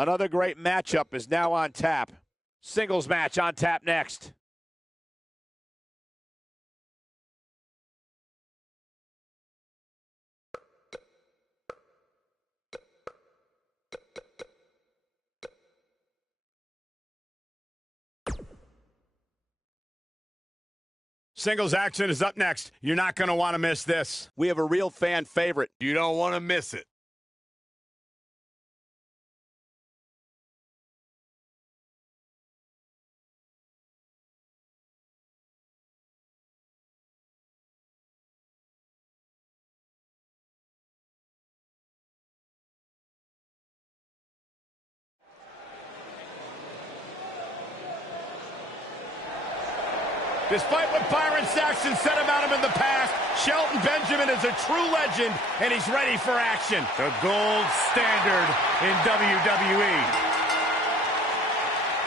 Another great matchup is now on tap. Singles match on tap next. Singles action is up next. You're not going to want to miss this. We have a real fan favorite. You don't want to miss it. Despite what Byron Saxton said about him in the past, Shelton Benjamin is a true legend, and he's ready for action. The gold standard in WWE.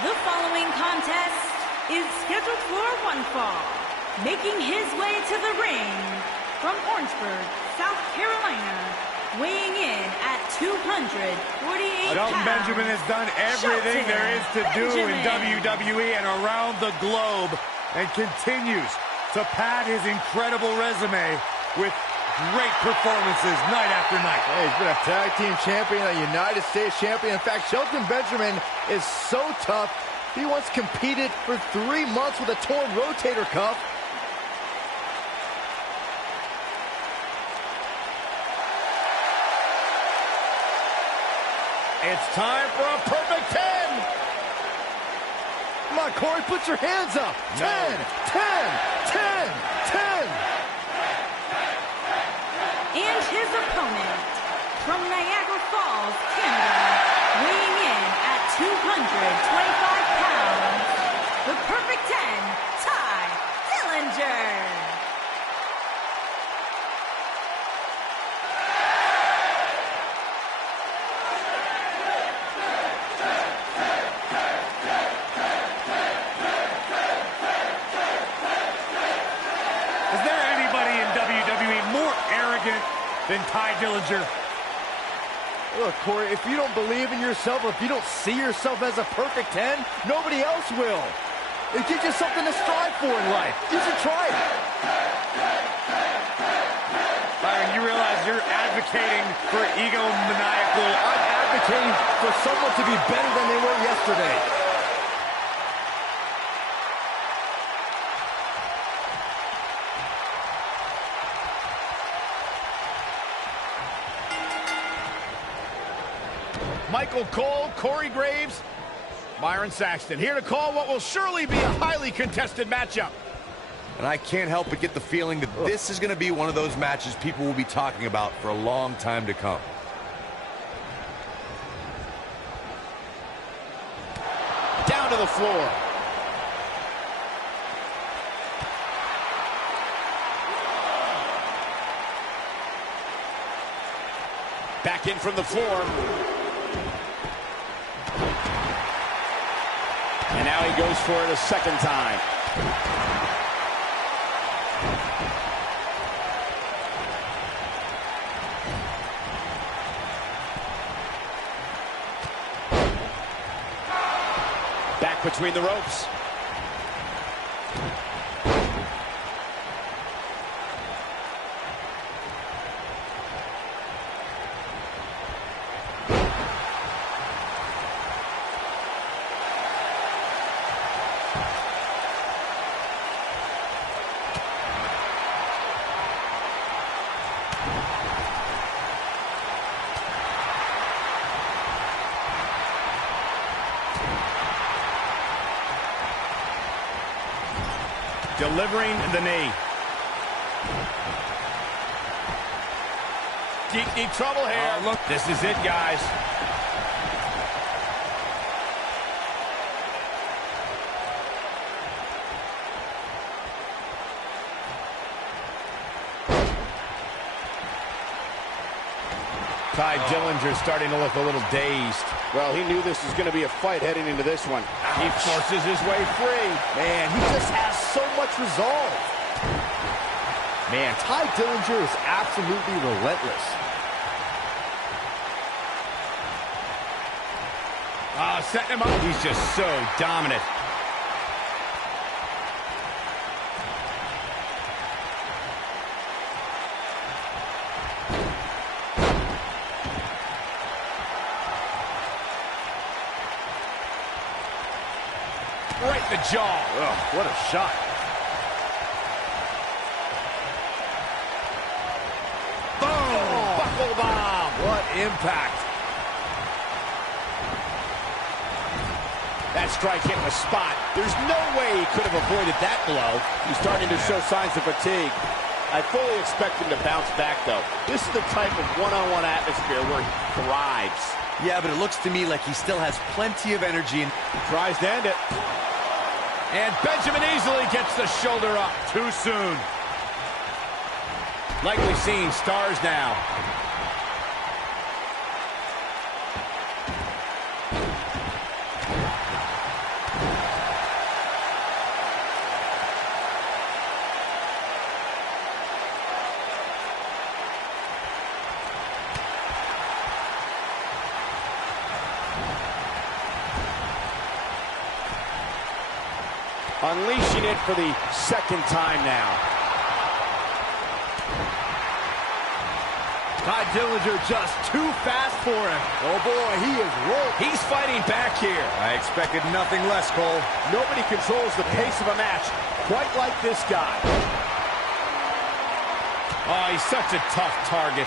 The following contest is scheduled for one fall. Making his way to the ring from Orangeburg, South Carolina, weighing in at 248 Shelton pounds. Benjamin has done everything there is to do in WWE and around the globe, and continues to pad his incredible resume with great performances night after night. Hey, he's been a tag team champion, a United States champion. In fact, Shelton Benjamin is so tough, he once competed for 3 months with a torn rotator cuff. It's time for a perfect 10. Come on, Corey, put your hands up. 10, 10, 10, 10. And his opponent from Niagara Falls, Canada, weighing in at 225 pounds, the perfect 10, Ty Dillinger. Than Ty Dillinger. Look, Corey, if you don't believe in yourself, or if you don't see yourself as a perfect 10, nobody else will. It gives you something to strive for in life. You should try it. Byron, you realize you're advocating for egomaniacal. I'm advocating for someone to be better than they were yesterday. Michael Cole, Corey Graves, Byron Saxton, here to call what will surely be a highly contested matchup. And I can't help but get the feeling that this is going to be one of those matches people will be talking about for a long time to come. Down to the floor. Back in from the floor. And now he goes for it a second time. Back between the ropes. Delivering the knee. Deep trouble here. Look, this is it, guys. Ty Dillinger starting to look a little dazed. Well, he knew this was going to be a fight heading into this one. Ouch. He forces his way free. Man, he just has so much resolve. Man, Ty Dillinger is absolutely relentless. Setting him up. He's just so dominant. Right in the jaw. Ugh, what a shot. Boom! Buckle bomb. What impact. That strike hit the spot. There's no way he could have avoided that blow. He's starting to show signs of fatigue. I fully expect him to bounce back, though. This is the type of one-on-one atmosphere where he thrives. Yeah, but it looks to me like he still has plenty of energy and Tries to end it. And Benjamin easily gets the shoulder up. Too soon. Likely seeing stars now. Unleashing it for the second time now. Ty Dillinger just too fast for him. Oh boy, he is rolled. He's fighting back here. I expected nothing less, Cole. Nobody controls the pace of a match quite like this guy. Oh, he's such a tough target.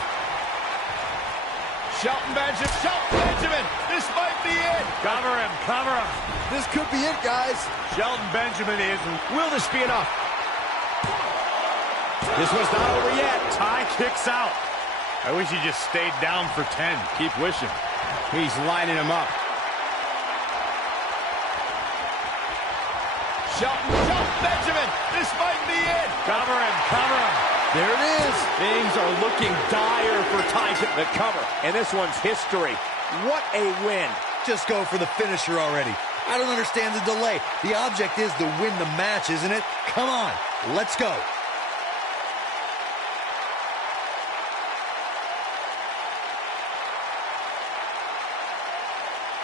Shelton Benjamin, this might be it. Cover him, cover him. This could be it, guys. Shelton Benjamin is... Will this be enough? This one's not over yet. Ty kicks out. I wish he just stayed down for 10. Keep wishing. He's lining him up. Shelton Benjamin, this might be it. Cover him, cover him. There it is. Things are looking dire for Ty to the cover, and this one's history. What a win. just go for the finisher already. I don't understand the delay. The object is to win the match, isn't it? Come on, let's go.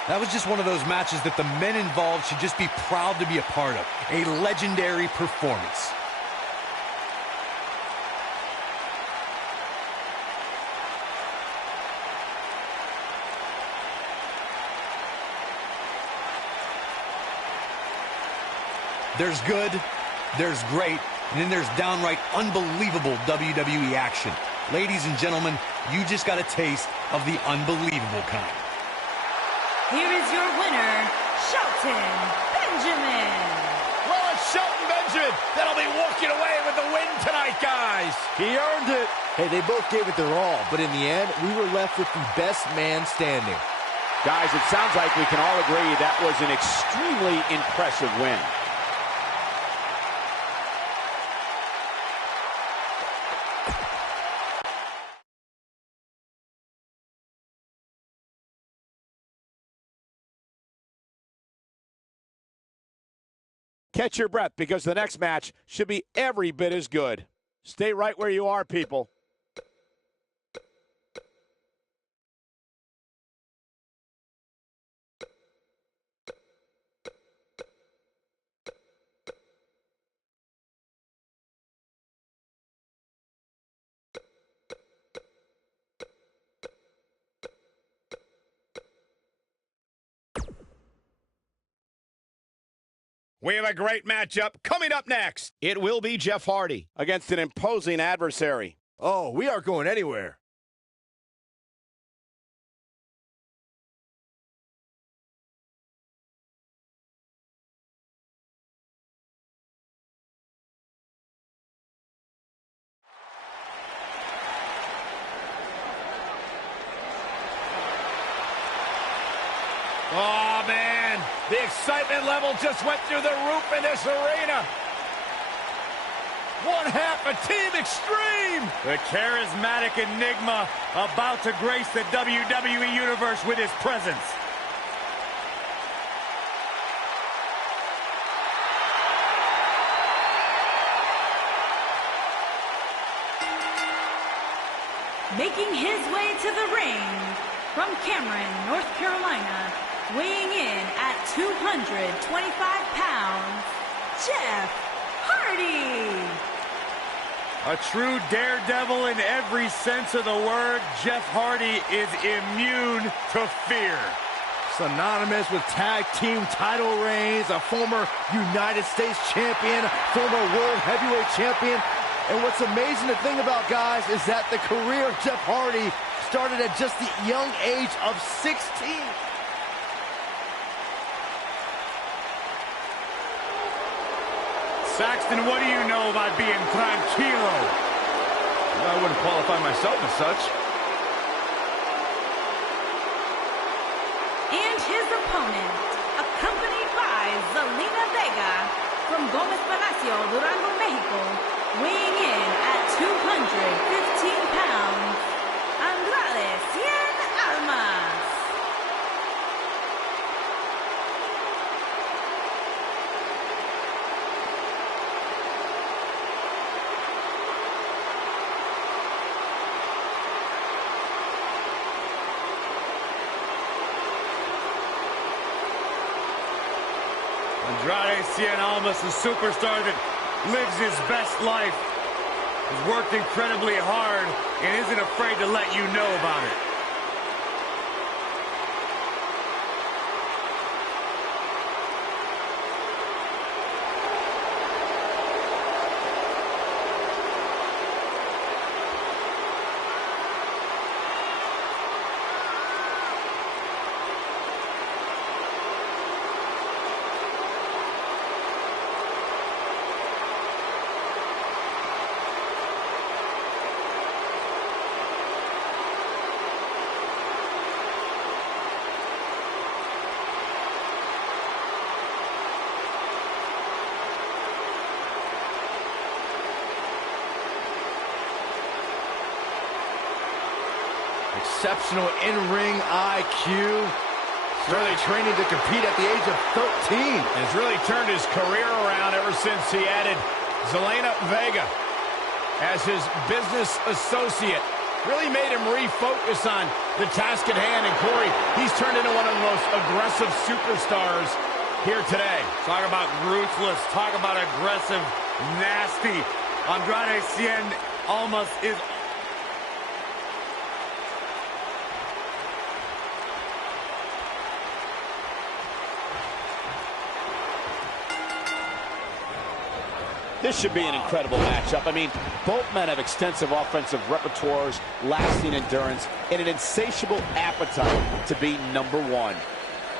That was just one of those matches that the men involved should just be proud to be a part of. A legendary performance. There's good, there's great, and then there's downright unbelievable WWE action. Ladies and gentlemen, you just got a taste of the unbelievable kind. Here is your winner, Shelton Benjamin. Well, it's Shelton Benjamin that'll be walking away with the win tonight, guys. He earned it. Hey, they both gave it their all, but in the end, we were left with the best man standing. Guys, it sounds like we can all agree that was an extremely impressive win. Catch your breath, because the next match should be every bit as good. Stay right where you are, people. We have a great matchup coming up next. It will be Jeff Hardy Against an imposing adversary. Oh, we aren't going anywhere. Oh, man. The excitement level just went through the roof in this arena. One half of Team Extreme. The charismatic enigma about to grace the WWE Universe with his presence. Making his way to the ring from Cameron, North Carolina, weighing in at 225 pounds, Jeff Hardy. A true daredevil in every sense of the word, Jeff Hardy is immune to fear. Synonymous with tag team title reigns, a former United States champion, former world heavyweight champion. And what's amazing to think about, guys, is that the career of Jeff Hardy started at just the young age of 16. Saxton, what do you know about being tranquilo? Well, I wouldn't qualify myself as such. And his opponent, accompanied by Zelina Vega from Gomez Palacio, Durango, Mexico, weighing in at 215 pounds, Andrade Cien Almas. Andrade Cien Almas, a superstar that lives his best life, has worked incredibly hard and isn't afraid to let you know about it. Exceptional in-ring IQ. Started training to compete at the age of 13. Has really turned his career around ever since he added Zelina Vega as his business associate. Really made him refocus on the task at hand. And Corey, he's turned into one of the most aggressive superstars here today. Talk about ruthless, talk about aggressive, nasty. Andrade Cien Almas is... This should be an incredible matchup. I mean, both men have extensive offensive repertoires, lasting endurance, and an insatiable appetite to be number one.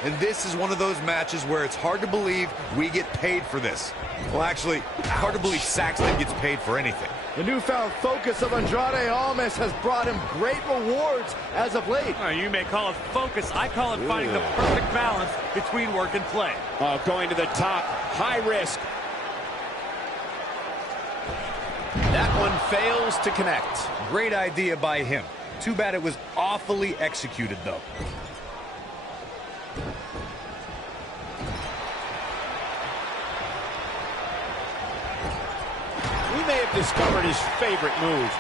And this is one of those matches where it's hard to believe we get paid for this. Well, actually, hard to believe Saxton gets paid for anything. The newfound focus of Andrade Almas has brought him great rewards as of late. You may call it focus. I call it finding the perfect balance between work and play. Going to the top, high risk. That one fails to connect. Great idea by him. Too bad it was awfully executed, though. We may have discovered his favorite move.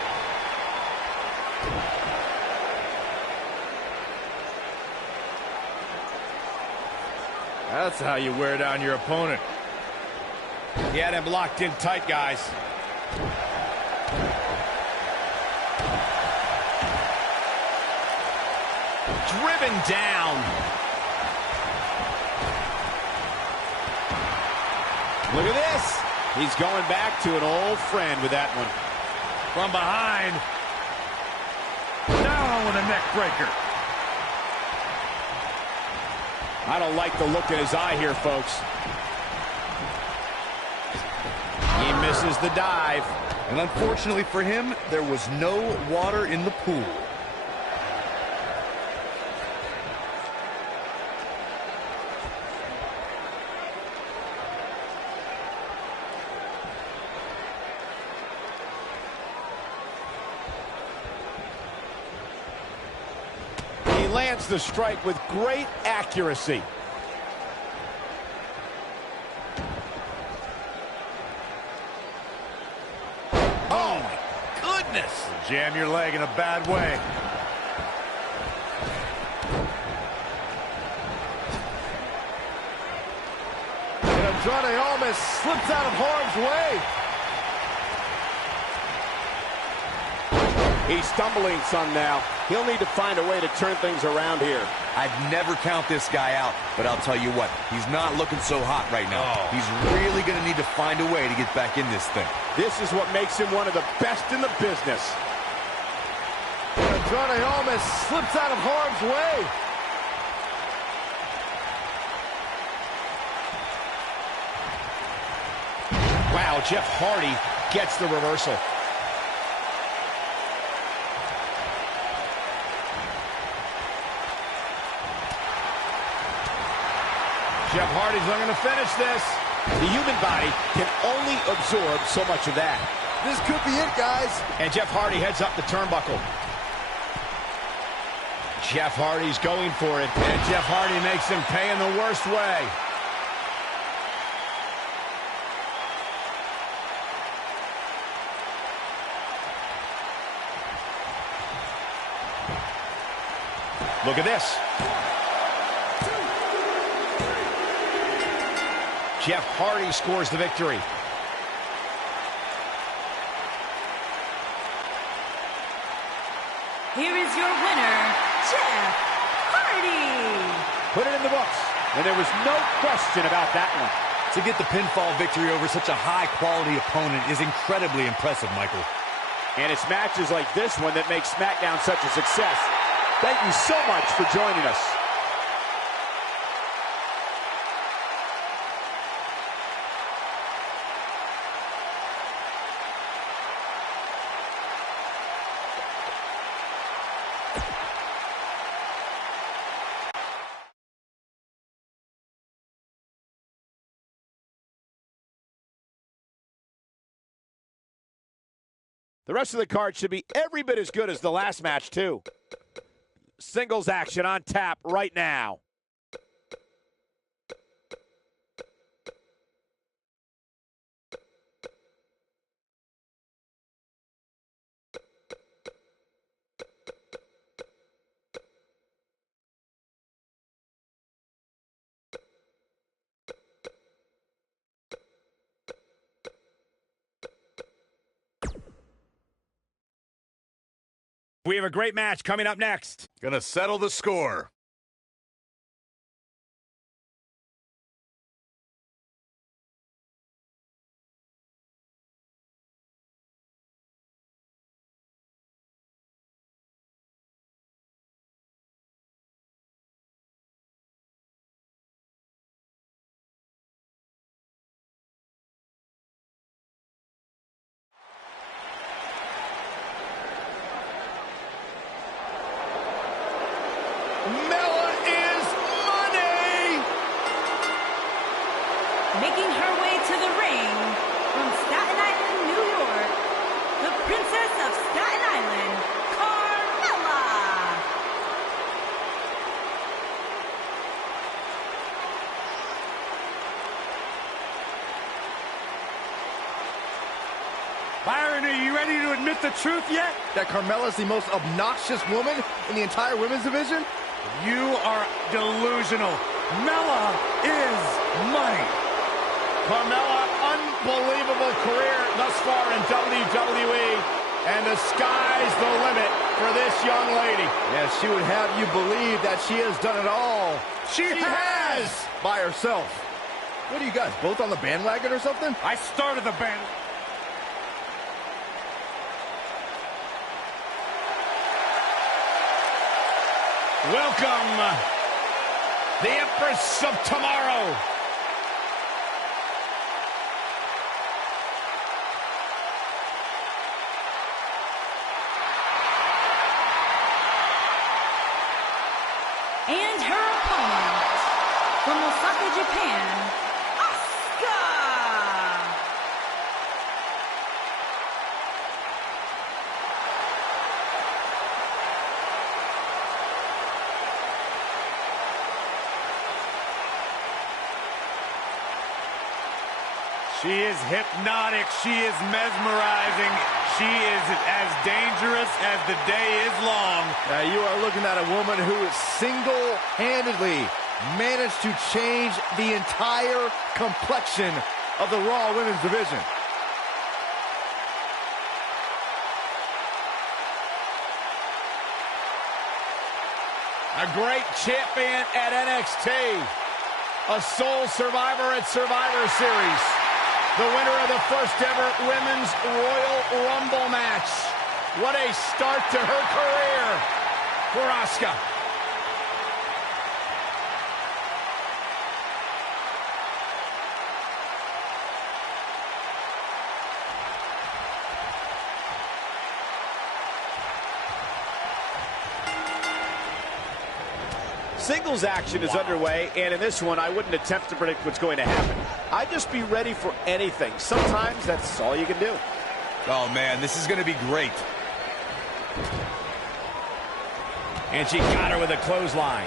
That's how you wear down your opponent. He had him locked in tight, guys. Driven down. Look at this. He's going back to an old friend with that one. From behind. Down with a neck breaker. I don't like the look in his eye here, folks. He misses the dive. And unfortunately for him, there was no water in the pool. He lands the strike with great accuracy. Jam your leg in a bad way. Andrade almost slips out of harm's way. He's stumbling some now. He'll need to find a way to turn things around here. I'd never count this guy out, but I'll tell you what, he's not looking so hot right now. He's really going to need to find a way to get back in this thing. This is what makes him one of the best in the business. Andrade almost slips out of harm's way. Wow, Jeff Hardy gets the reversal. Jeff Hardy's looking to finish this. The human body can only absorb so much of that. This could be it, guys. And Jeff Hardy heads up the turnbuckle. Jeff Hardy's going for it. And Jeff Hardy makes him pay in the worst way. Look at this. Jeff Hardy scores the victory. Here is your winner, Jeff Hardy. Put it in the books. And there was no question about that one. To get the pinfall victory over such a high-quality opponent is incredibly impressive, Michael. And it's matches like this one that make SmackDown such a success. Thank you so much for joining us. The rest of the card should be every bit as good as the last match, too. Singles action on tap right now. We have a great match coming up next. Gonna settle the score. Making her way to the ring from Staten Island, New York, the Princess of Staten Island, Carmella. Byron, are you ready to admit the truth yet? That Carmella's the most obnoxious woman in the entire women's division? You are delusional. Mella is money. Carmella, unbelievable career thus far in WWE, and the sky's the limit for this young lady. Yeah, she would have you believe that she has done it all. She has! By herself. What are you guys, both on the bandwagon or something? I started the band. Welcome, the Empress of Tomorrow. And her opponent, from Osaka, Japan, Asuka. She is hypnotic. She is mesmerizing. She is as dangerous as the day is long. Now you are looking at a woman who single-handedly managed to change the entire complexion of the Raw Women's division. A great champion at NXT. A sole survivor at Survivor Series. The winner of the first ever Women's Royal Rumble match. What a start to her career for Asuka. Singles action is underway, and in this one, I wouldn't attempt to predict what's going to happen. I'd just be ready for anything. Sometimes that's all you can do. Oh, man, this is going to be great. And she got her with a clothesline.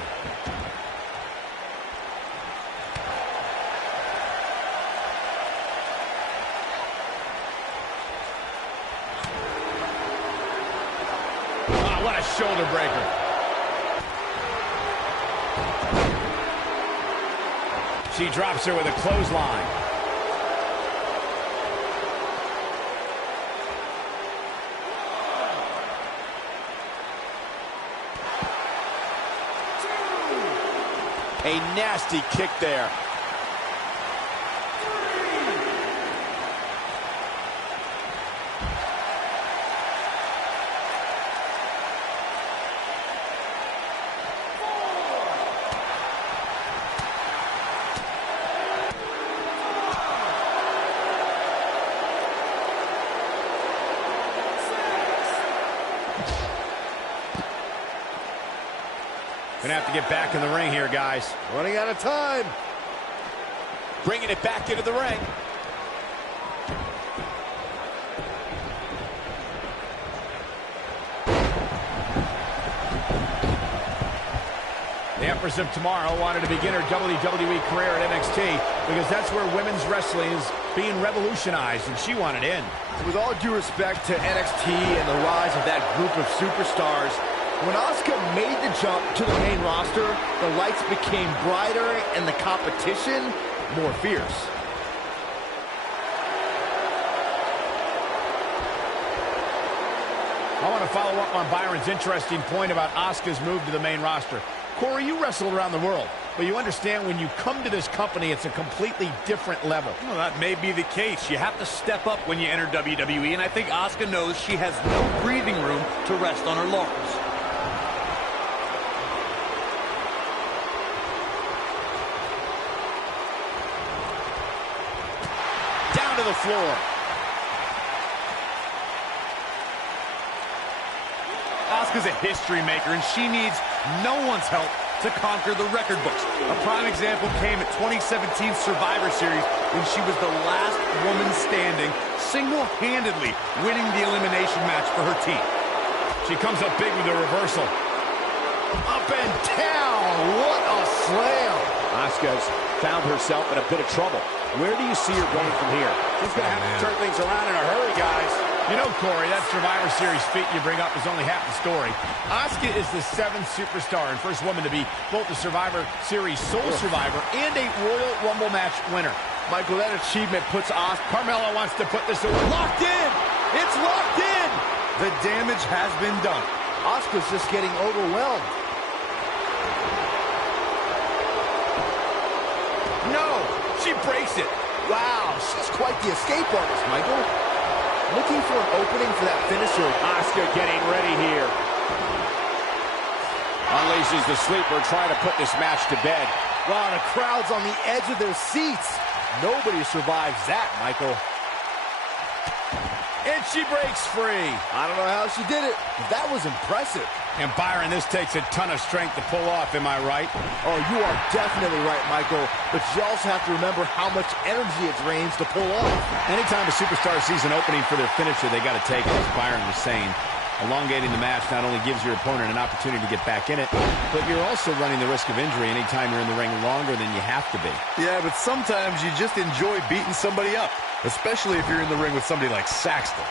Oh, what a shoulder breaker. She drops her with a clothesline. A nasty kick there. Gonna have to get back in the ring here, guys. Running out of time. Bringing it back into the ring. The Empress of Tomorrow wanted to begin her WWE career at NXT because that's where women's wrestling is being revolutionized, and she wanted in. With all due respect to NXT and the rise of that group of superstars, when Asuka made the jump to the main roster, the lights became brighter and the competition more fierce. I want to follow up on Byron's interesting point about Asuka's move to the main roster. Corey, you wrestled around the world, but you understand when you come to this company, it's a completely different level. Well, that may be the case. You have to step up when you enter WWE, and I think Asuka knows she has no breathing room to rest on her laurels. Down to the floor. Asuka's a history maker, and she needs no one's help to conquer the record books. A prime example came at 2017 Survivor Series when she was the last woman standing, single-handedly winning the elimination match for her team. She comes up big with a reversal. Up and down. What a slam. Asuka's found herself in a bit of trouble. Where do you see her going from here? She's going to have to turn things around in a hurry, guys. You know, Corey, that Survivor Series feat you bring up is only half the story. Asuka is the 7th superstar and first woman to be both the Survivor Series sole survivor and a Royal Rumble match winner. Michael, that achievement puts Asuka... Carmella wants to put this away. Locked in! It's locked in! The damage has been done. Asuka's just getting overwhelmed. No! She breaks it. Wow, she's quite the escape artist, Michael. Looking for an opening for that finisher. Asuka getting ready here. Unleashes the sleeper, trying to put this match to bed. Wow, the crowd's on the edge of their seats. Nobody survives that, Michael. And she breaks free. I don't know how she did it, but that was impressive. And Byron, this takes a ton of strength to pull off, am I right? Oh, you are definitely right, Michael. But you also have to remember how much energy it drains to pull off. Anytime a superstar sees an opening for their finisher, they got to take it, as Byron was saying. Elongating the match not only gives your opponent an opportunity to get back in it, but you're also running the risk of injury anytime you're in the ring longer than you have to be. Yeah, but sometimes you just enjoy beating somebody up, especially if you're in the ring with somebody like Saxton.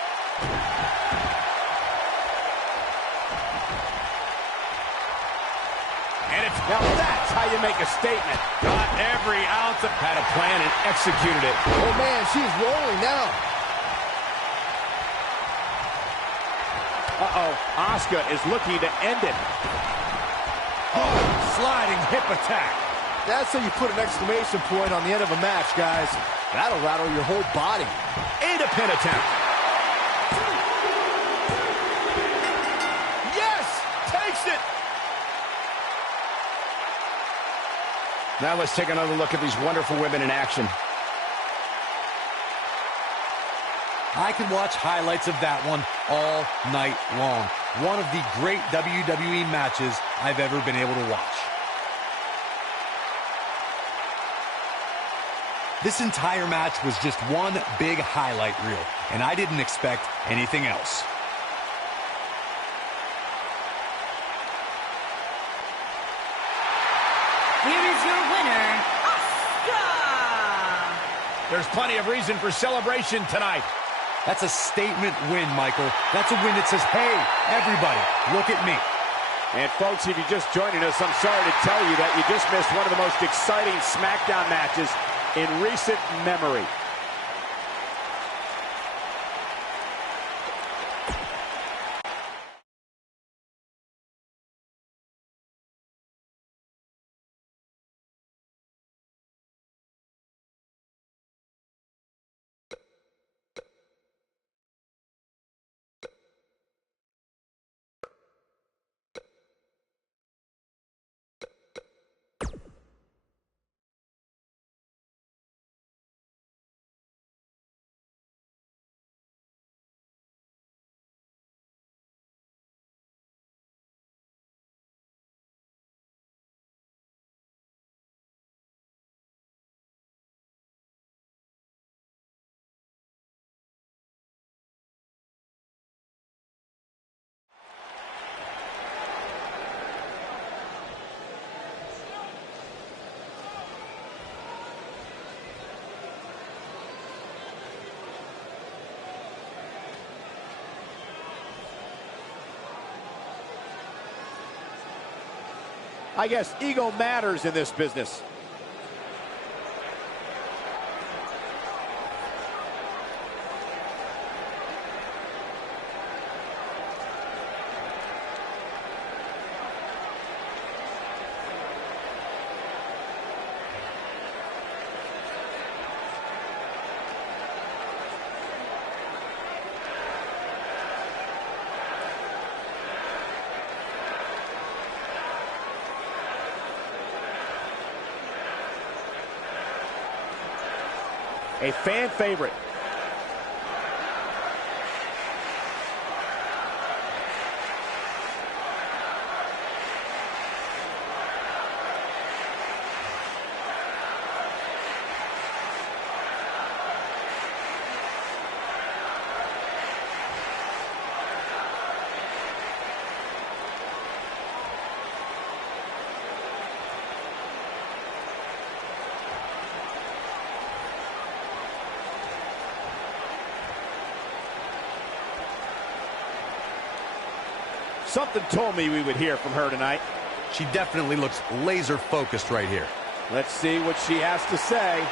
And Now that's how you make a statement. Got every ounce of... Had a plan and executed it. Oh, man, she's rolling now. Uh-oh, Asuka is looking to end it. Oh, sliding hip attack. That's how you put an exclamation point on the end of a match, guys. That'll rattle your whole body. And a pin attempt. Yes! Takes it! Now let's take another look at these wonderful women in action. I could watch highlights of that one all night long. One of the great WWE matches I've ever been able to watch. This entire match was just one big highlight reel, and I didn't expect anything else. Here is your winner, Asuka! There's plenty of reason for celebration tonight. That's a statement win, Michael. That's a win that says, hey, everybody, look at me. And folks, if you're just joining us, I'm sorry to tell you that you just missed one of the most exciting SmackDown matches in recent memory. I guess ego matters in this business. A fan favorite. Something told me we would hear from her tonight. She definitely looks laser focused right here. Let's see what she has to say.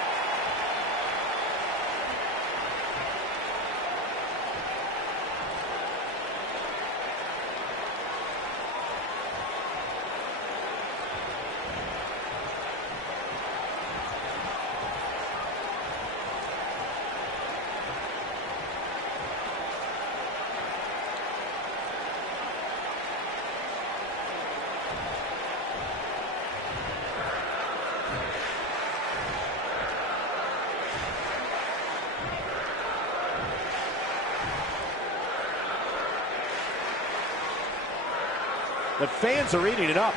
The fans are eating it up.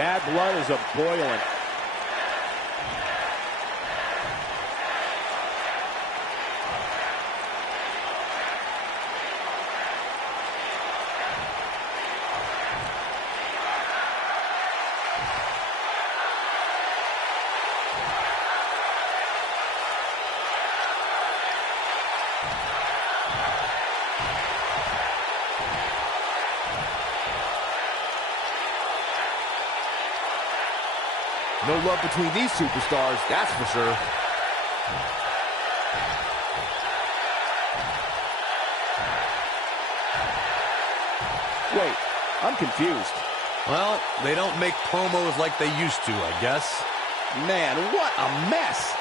Bad blood is a-boiling. No love between these superstars, that's for sure. Wait, I'm confused. Well, they don't make promos like they used to, I guess. Man, what a mess.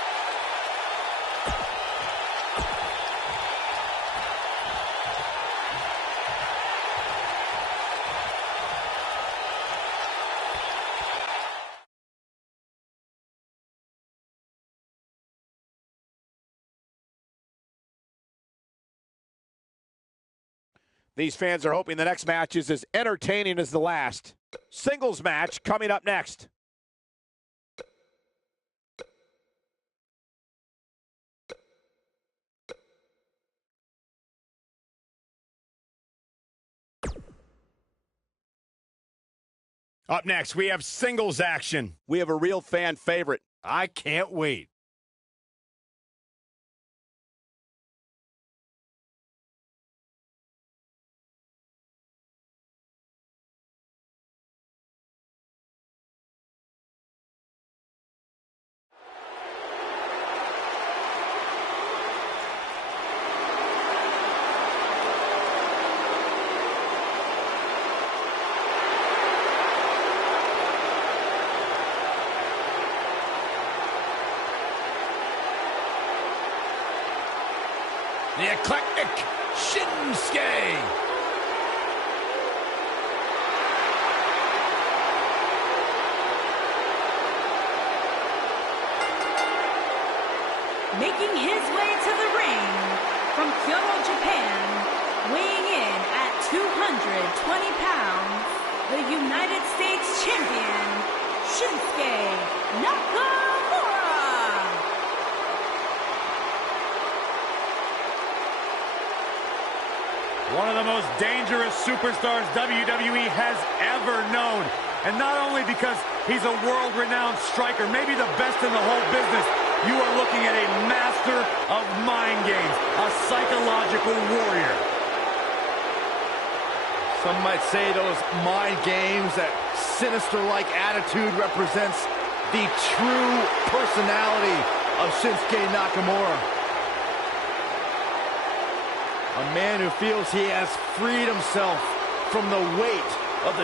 These fans are hoping the next match is as entertaining as the last. Singles match coming up next. Up next, we have singles action. We have a real fan favorite. I can't wait. The eclectic Shinsuke. Making his way to the ring from Kyoto, Japan, weighing in at 220 pounds, the United States Champion, Shinsuke Nakamura. One of the most dangerous superstars WWE has ever known. And not only because he's a world-renowned striker, maybe the best in the whole business, you are looking at a master of mind games, a psychological warrior. Some might say those mind games, that sinister-like attitude represents the true personality of Shinsuke Nakamura. A man who feels he has freed himself from the weight of the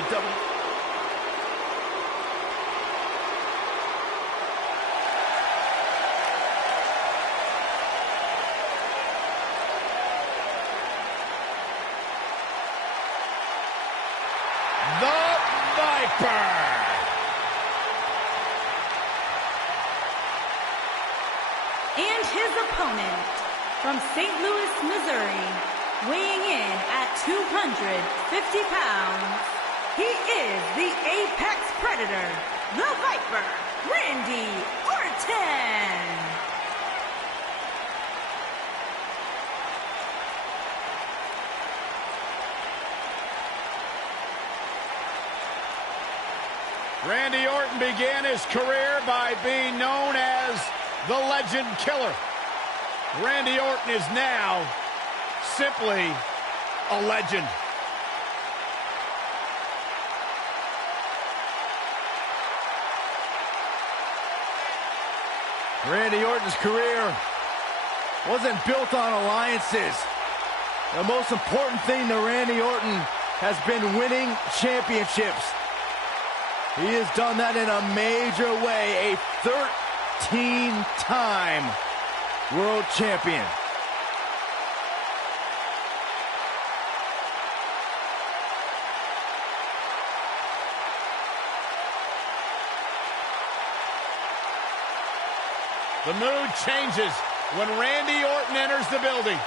Viper. And his opponent from St. Louis, Missouri, weighing in at 250 pounds, he is the Apex Predator, the Viper, Randy Orton. Randy Orton began his career by being known as the Legend Killer. Randy Orton is now simply a legend. Randy Orton's career wasn't built on alliances. The most important thing to Randy Orton has been winning championships. He has done that in a major way, a 13-time world champion. The mood changes when Randy Orton enters the building.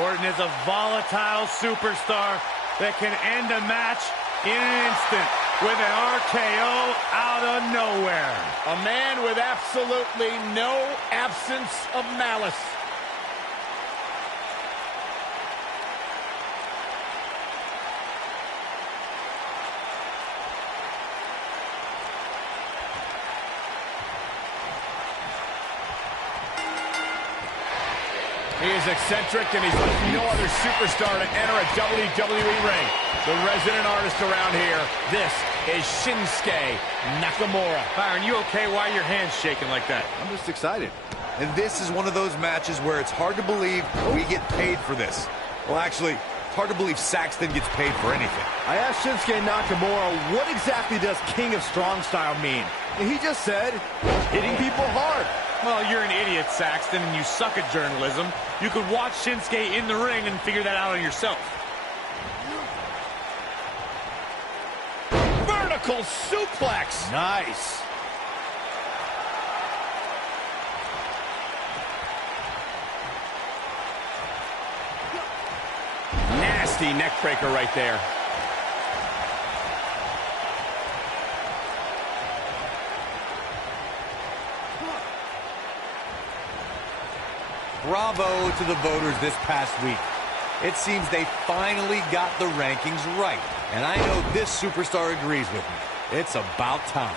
Orton is a volatile superstar that can end a match in an instant. with an RKO out of nowhere. A man with absolutely no absence of malice. He is eccentric, and he's like no other superstar to enter a WWE ring. The resident artist around here, this is Shinsuke Nakamura. Byron, you okay? Why are your hands shaking like that? I'm just excited. And this is one of those matches where it's hard to believe we get paid for this. Well, actually, it's hard to believe Saxton gets paid for anything. I asked Shinsuke Nakamura, what exactly does King of Strong Style mean? And he just said, hitting people hard. Well, you're an idiot, Saxton, and you suck at journalism. You could watch Shinsuke in the ring and figure that out on yourself. Vertical suplex. Nice. Nasty neck breaker right there. Bravo to the voters this past week. It seems they finally got the rankings right. And I know this superstar agrees with me. It's about time.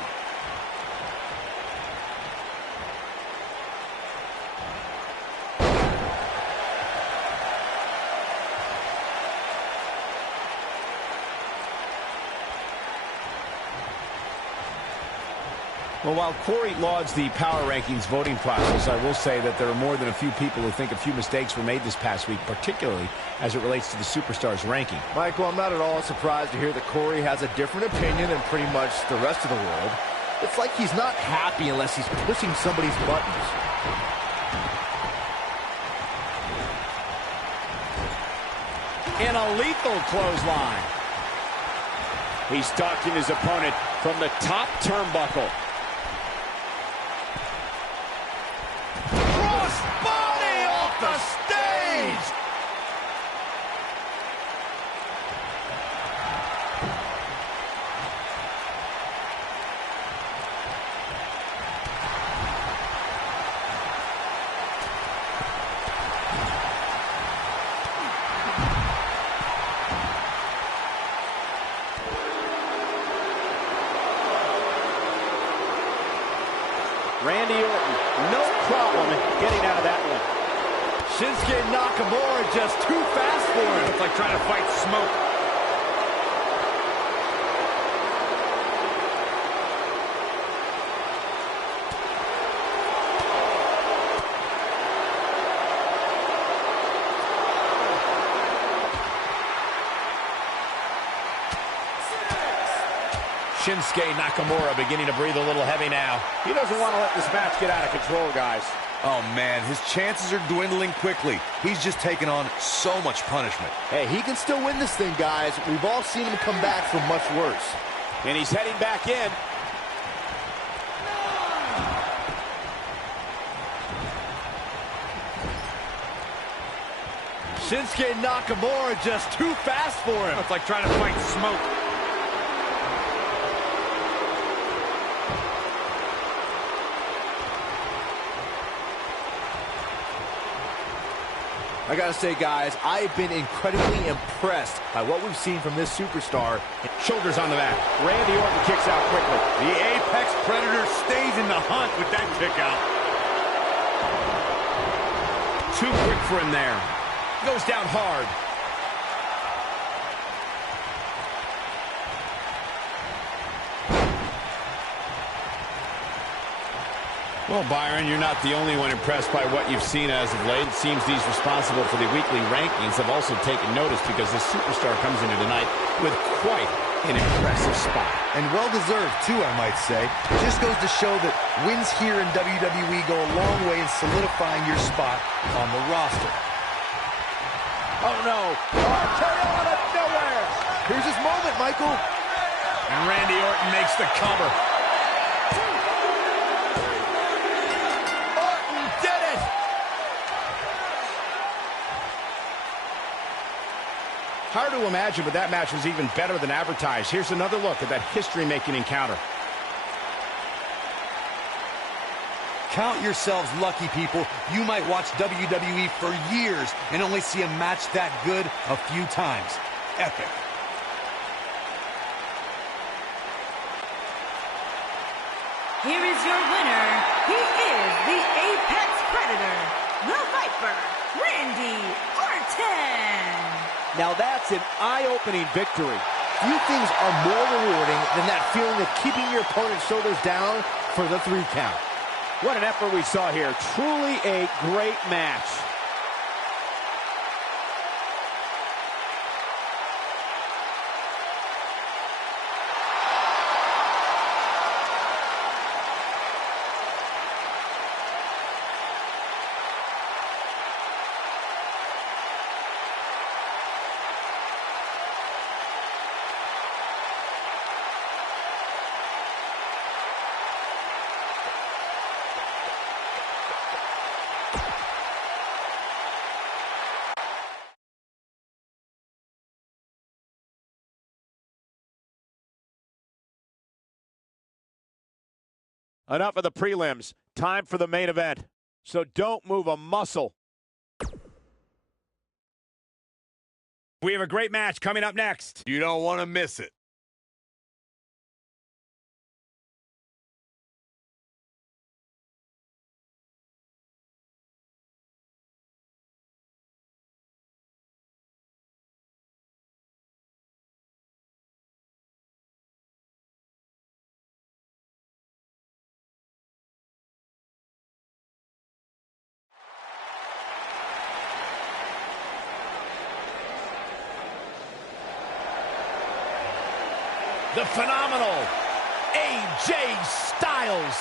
Well, while Corey lauds the power rankings voting process, I will say that there are more than a few people who think a few mistakes were made this past week, particularly as it relates to the superstars ranking. Michael, I'm not at all surprised to hear that Corey has a different opinion than pretty much the rest of the world. It's like he's not happy unless he's pushing somebody's buttons. In a lethal clothesline. He's stalking his opponent from the top turnbuckle. Crossbody off the stage! Randy Orton, no problem getting out of that one. Shinsuke Nakamura just too fast for him. It's like trying to fight smoke. Shinsuke Nakamura beginning to breathe a little heavy now. He doesn't want to let this match get out of control, guys. Oh, man, his chances are dwindling quickly. He's just taken on so much punishment. Hey, he can still win this thing, guys. We've all seen him come back from much worse. And he's heading back in. Shinsuke Nakamura just too fast for him. It's like trying to fight smoke. I gotta say, guys, I've been incredibly impressed by what we've seen from this superstar. Shoulders on the back. Randy Orton kicks out quickly. The Apex Predator stays in the hunt with that kick out. Too quick for him there. Goes down hard. Well, Byron, you're not the only one impressed by what you've seen as of late. It seems these responsible for the weekly rankings have also taken notice because this superstar comes into tonight with quite an impressive spot. And well-deserved, too, I might say. It just goes to show that wins here in WWE go a long way in solidifying your spot on the roster. Oh, no. RKO out of nowhere. Here's his moment, Michael. And Randy Orton makes the cover. Hard to imagine, but that match was even better than advertised. Here's another look at that history-making encounter. Count yourselves lucky, people. You might watch WWE for years and only see a match that good a few times. Epic. Here is your winner. He is the Apex Predator, the Viper, Randy Orton. Now that's an eye-opening victory. Few things are more rewarding than that feeling of keeping your opponent's shoulders down for the 3 count. What an effort we saw here. Truly a great match. Enough of the prelims. Time for the main event. So don't move a muscle. We have a great match coming up next. You don't want to miss it. The phenomenal AJ Styles.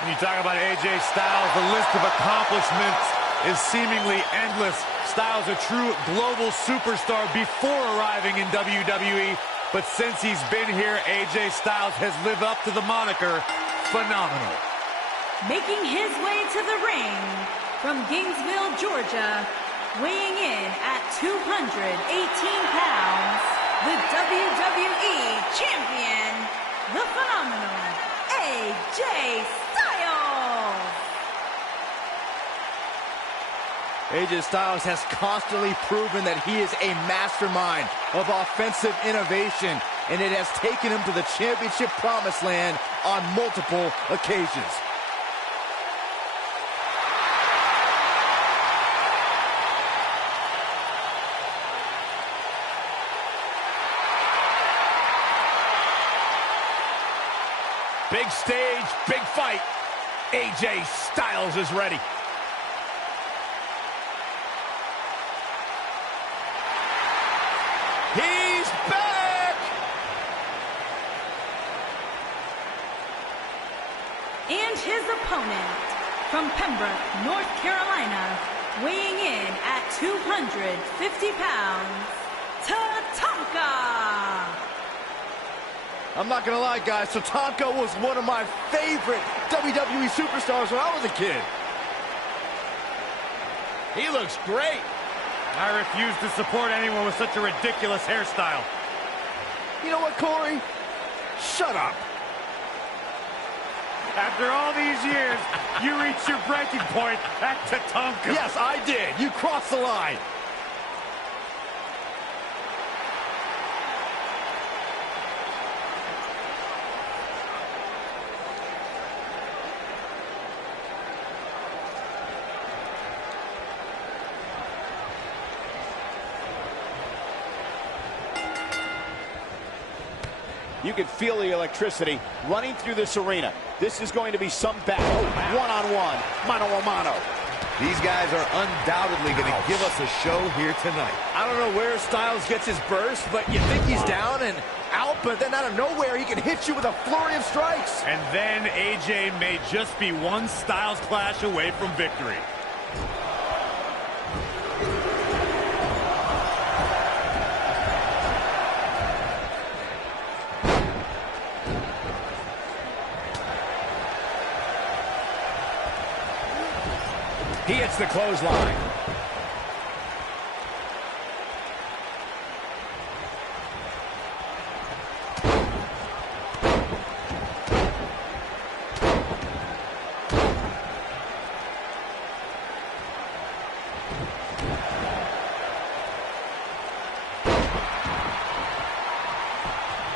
When you talk about AJ Styles, the list of accomplishments is seemingly endless. Styles, a true global superstar before arriving in WWE. But since he's been here, AJ Styles has lived up to the moniker, phenomenal. Making his way to the ring from Gainesville, Georgia, weighing in at 218 pounds, the WWE Champion, the phenomenal AJ Styles. AJ Styles has constantly proven that he is a mastermind of offensive innovation, and it has taken him to the championship promised land on multiple occasions. Big stage, big fight. AJ Styles is ready. He's back! And his opponent from Pembroke, North Carolina, weighing in at 250 pounds, Tatanka. I'm not gonna lie, guys, Tatanka was one of my favorite WWE superstars when I was a kid. He looks great. I refuse to support anyone with such a ridiculous hairstyle. You know what, Corey? Shut up. After all these years, you reached your breaking point at Tatanka. Yes, I did. You crossed the line. You can feel the electricity running through this arena. This is going to be some battle, one-on-one, mano-a-mano. These guys are undoubtedly going to give us a show here tonight. I don't know where Styles gets his burst, but you think he's down and out, but then out of nowhere, he can hit you with a flurry of strikes. And then AJ may just be one Styles clash away from victory. hits the clothesline.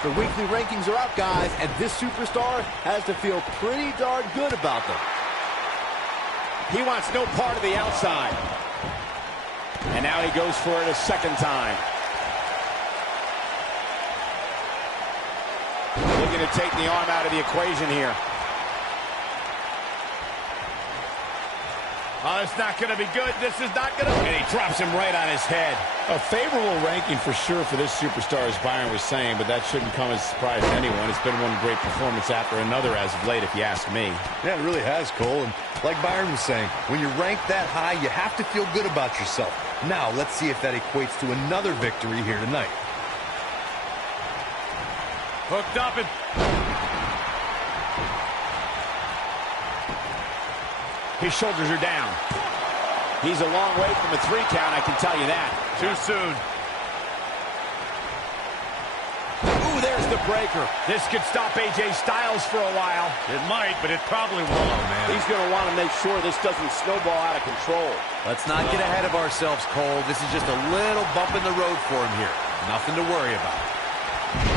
The weekly rankings are out, guys, and this superstar has to feel pretty darn good about them. He wants no part of the outside. And now he goes for it a second time. Looking to take the arm out of the equation here. Oh, it's not going to be good. This is not going to... And he drops him right on his head. A favorable ranking for sure for this superstar, as Byron was saying, but that shouldn't come as a surprise to anyone. It's been one great performance after another as of late, if you ask me. Yeah, it really has, Cole. And like Byron was saying, when you're ranked that high, you have to feel good about yourself. Now, let's see if that equates to another victory here tonight. Hooked up and... His shoulders are down. He's a long way from a 3 count, I can tell you that. Too soon. Ooh, there's the breaker. This could stop AJ Styles for a while. It might, but it probably won't. Oh, man. He's going to want to make sure this doesn't snowball out of control. Let's not get ahead of ourselves, Cole. This is just a little bump in the road for him here. Nothing to worry about.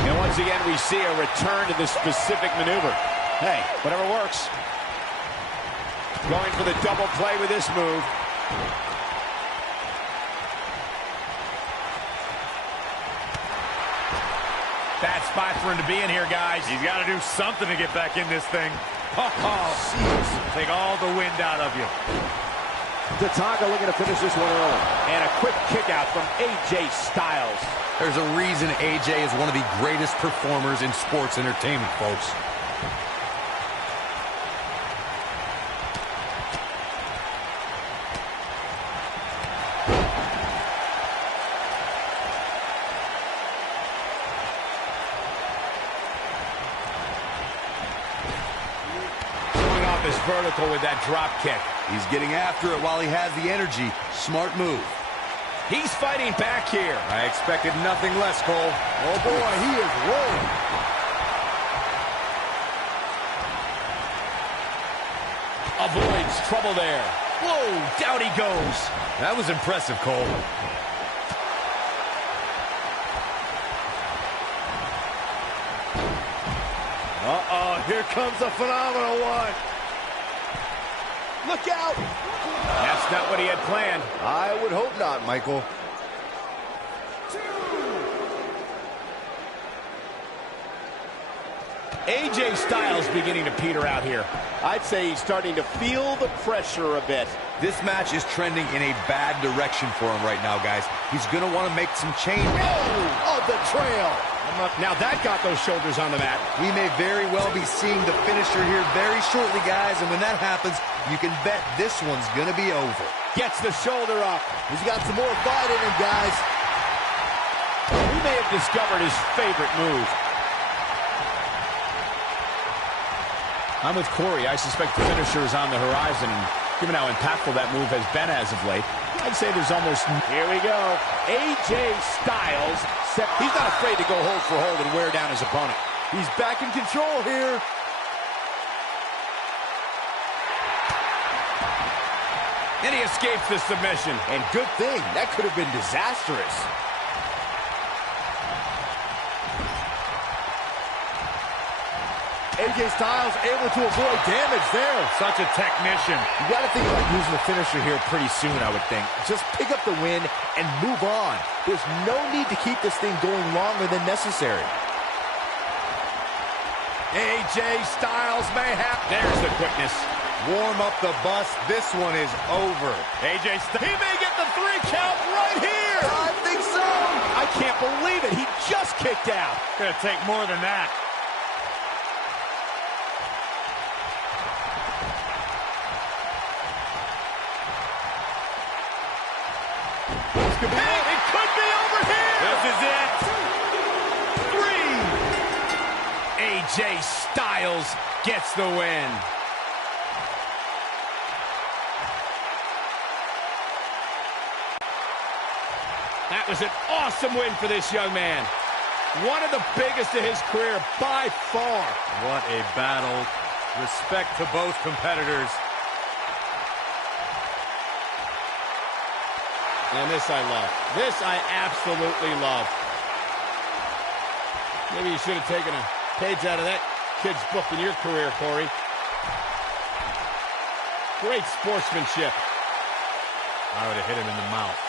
And once again, we see a return to this specific maneuver. Hey, whatever works. Going for the double play with this move. Bad spot for him to be in here, guys. He's got to do something to get back in this thing. Oh, jeez. Take all the wind out of you. Tatanka looking to finish this one early. And a quick kick out from AJ Styles. There's a reason AJ is one of the greatest performers in sports entertainment, folks. Vertical with that drop kick. He's getting after it while he has the energy. Smart move. He's fighting back here. I expected nothing less, Cole. Oh, boy, he is rolling. Avoids trouble there. Whoa, down he goes. That was impressive, Cole. Uh-oh, here comes a phenomenal one. Look out! That's not what he had planned. I would hope not, Michael. AJ Styles beginning to peter out here. I'd say he's starting to feel the pressure a bit. This match is trending in a bad direction for him right now, guys. He's going to want to make some changes. Oh, the trail. Now that got those shoulders on the mat. We may very well be seeing the finisher here very shortly, guys, and when that happens, you can bet this one's going to be over. Gets the shoulder up. He's got some more fight in him, guys. He may have discovered his favorite move. I'm with Corey. I suspect the finisher is on the horizon, and given how impactful that move has been as of late, I'd say there's almost... Here we go. AJ Styles. He's not afraid to go hold for hold and wear down his opponent. He's back in control here. And he escapes the submission. And good thing. That could have been disastrous. AJ Styles able to avoid damage there. Such a technician. You got to think about using the finisher here pretty soon, I would think. Just pick up the win and move on. There's no need to keep this thing going longer than necessary. AJ Styles may have... There's the quickness. Warm up the bus. This one is over. AJ Styles... He may get the 3 count right here. I think so. I can't believe it. He just kicked out. Gonna take more than that. It could be over here. This is it. 3. AJ Styles gets the win. That was an awesome win for this young man. One of the biggest of his career by far. What a battle. Respect to both competitors. And this I love. This I absolutely love. Maybe you should have taken a page out of that kid's book in your career, Corey. Great sportsmanship. I would have hit him in the mouth.